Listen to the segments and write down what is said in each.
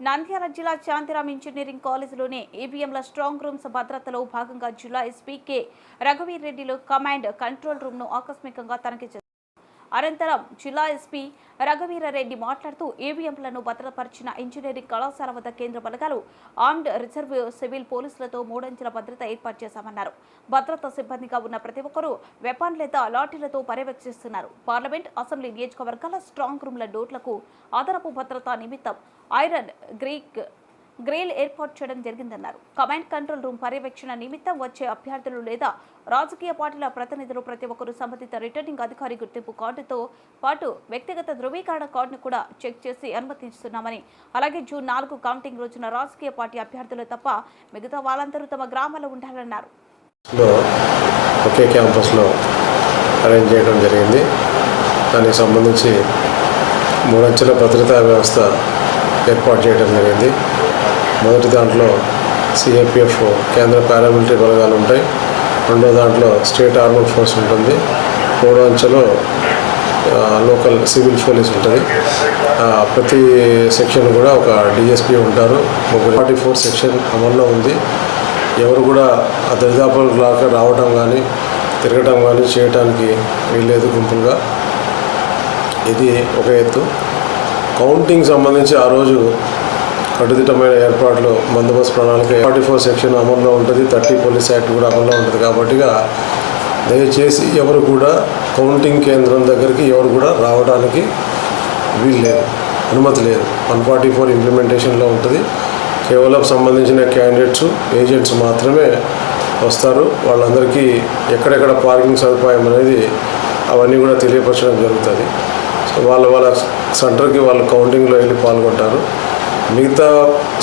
నంద్యాల జిల్లా శాంతిరామ్ ఇంజనీరింగ్ కాలేజీలోని ఈవీఎంల strong rooms భద్రతలో భాగంగా జిల్లా ఎస్పీ కె. రఘువీర్ రెడ్డిలు కమాండ్ కంట్రోల్ రూమ్ను ఆకస్మికంగా తనిఖీ చేశారు. అనంతరం జిల్లా ఎస్పీ రఘువీరారెడ్డి మాట్లాడుతూ ఈవీఎంలను భద్రపరిచిన ఇంజనీరింగ్ కళాశాల వద్ద కేంద్ర బలగాలు ఆర్మ్డ్ రిజర్వ్ సివిల్ పోలీసులతో మూడంచెల భద్రత ఏర్పాటు చేశామన్నారు. భద్రతా సిబ్బందిగా ఉన్న ప్రతి ఒక్కరూ వెపన్ లేదా లాఠీలతో పర్యవేక్షిస్తున్నారు. పార్లమెంట్ అసెంబ్లీ నియోజకవర్గాల స్ట్రాంగ్ రూమ్ల డోర్లకు అదనపు భద్రతా నిమిత్తం ఐరన్ గ్రీక్ గ్రేల్ ఏర్పాటు చేయడం జరిగిందన్నారు. కమాండ్ కంట్రోల్ రూమ్ పర్యవేక్షణ నిమిత్తం వచ్చే అభ్యర్థులు లేదా రాజకీయ పార్టీల ప్రతినిధులు ప్రతి ఒక్కరూ సంబంధిత రిటర్నింగ్ అధికారి గుర్తింపు కార్డుతో పాటు వ్యక్తిగత ధృవీకరణ కార్డును కూడా చెక్ చేసి అనుమతిస్తున్నామని. అలాగే జూన్ నాలుగు కౌంటింగ్ రోజున రాజకీయ పార్టీ అభ్యర్థులు తప్ప మిగతా వాళ్ళందరూ తమ గ్రామాల్లో ఉండాలన్నారు. ఒకే క్యాంపస్లో అరేంజ్ చేయడం జరిగింది. దానికి సంబంధించి మూడంచెల భద్రతా వ్యవస్థ ఏర్పాటు చేయడం జరిగింది. మొదటి దాంట్లో సిఏపిఎఫ్ కేంద్ర పారామిలిటరీ బలగాలు ఉంటాయి. రెండో దాంట్లో స్టేట్ ఆర్మడ్ ఫోర్స్ ఉంటుంది. మూడో అంచెలో లోకల్ సివిల్ పోలీస్ ఉంటుంది. ఆ, ప్రతి సెక్షన్ కూడా ఒక డిఎస్పీ ఉంటారు. ఫార్టీ ఫోర్ సెక్షన్ అమల్లో ఉంది. ఎవరు కూడా ఆ దరిదాపులకు లాగా రావడం కానీ తిరగటం కానీ చేయటానికి వీల్లేదు గుంపులుగా. ఇది ఒక ఎత్తు. కౌంటింగ్ సంబంధించి ఆ రోజు కట్టుదిట్టమైన ఏర్పాట్లు బందోబస్తు ప్రణాళిక ఫార్టీ ఫోర్ సెక్షన్ అమల్లో ఉంటుంది థర్టీ పోలీస్ యాక్ట్ కూడా అమల్లో ఉంటుంది కాబట్టిగా దయచేసి ఎవరు కూడా కౌంటింగ్ కేంద్రం దగ్గరికి ఎవరు కూడా రావడానికి వీలు లేదు అనుమతి లేదు. వన్ ఫార్టీ ఫోర్ ఇంప్లిమెంటేషన్లో ఉంటుంది. కేవలం సంబంధించిన క్యాండిడేట్స్ ఏజెంట్స్ మాత్రమే వస్తారు. వాళ్ళందరికీ ఎక్కడెక్కడ పార్కింగ్ సదుపాయం అనేది అవన్నీ కూడా తెలియపరచడం జరుగుతుంది. సో వాళ్ళ వాళ్ళ సెంటర్కి వాళ్ళు కౌంటింగ్లో వెళ్ళి పాల్గొంటారు. మిగతా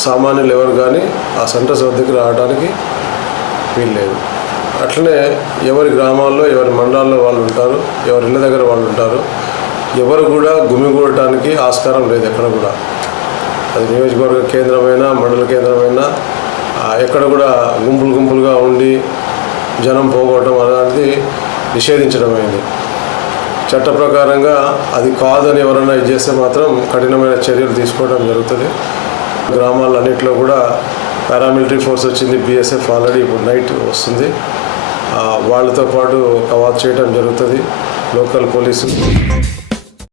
సామాన్యులు ఎవరు కానీ ఆ సెంటర్స్ వద్దకు రావడానికి వీల్లేదు. అట్లనే ఎవరి గ్రామాల్లో ఎవరి మండలాల్లో వాళ్ళు ఉంటారు ఎవరి ఇళ్ళ దగ్గర వాళ్ళు ఉంటారు ఎవరు కూడా గుమిగూడటానికి ఆస్కారం లేదు ఎక్కడ కూడా. అది నియోజకవర్గ కేంద్రమైనా మండల కేంద్రమైనా ఎక్కడ కూడా గుంపులు గుంపులుగా ఉండి జనం పోగొట్టడం అనేది నిషేధించడమైంది. చట్ట ప్రకారంగా అది కాదని ఎవరైనా ఇది చేస్తే మాత్రం కఠినమైన చర్యలు తీసుకోవడం జరుగుతుంది. గ్రామాలన్నింటిలో కూడా పారామిలిటరీ ఫోర్స్ వచ్చింది బీఎస్ఎఫ్ ఆల్రెడీ ఇప్పుడు నైట్ వస్తుంది. వాళ్ళతో పాటు కవాత్ చేయడం జరుగుతుంది లోకల్ పోలీసు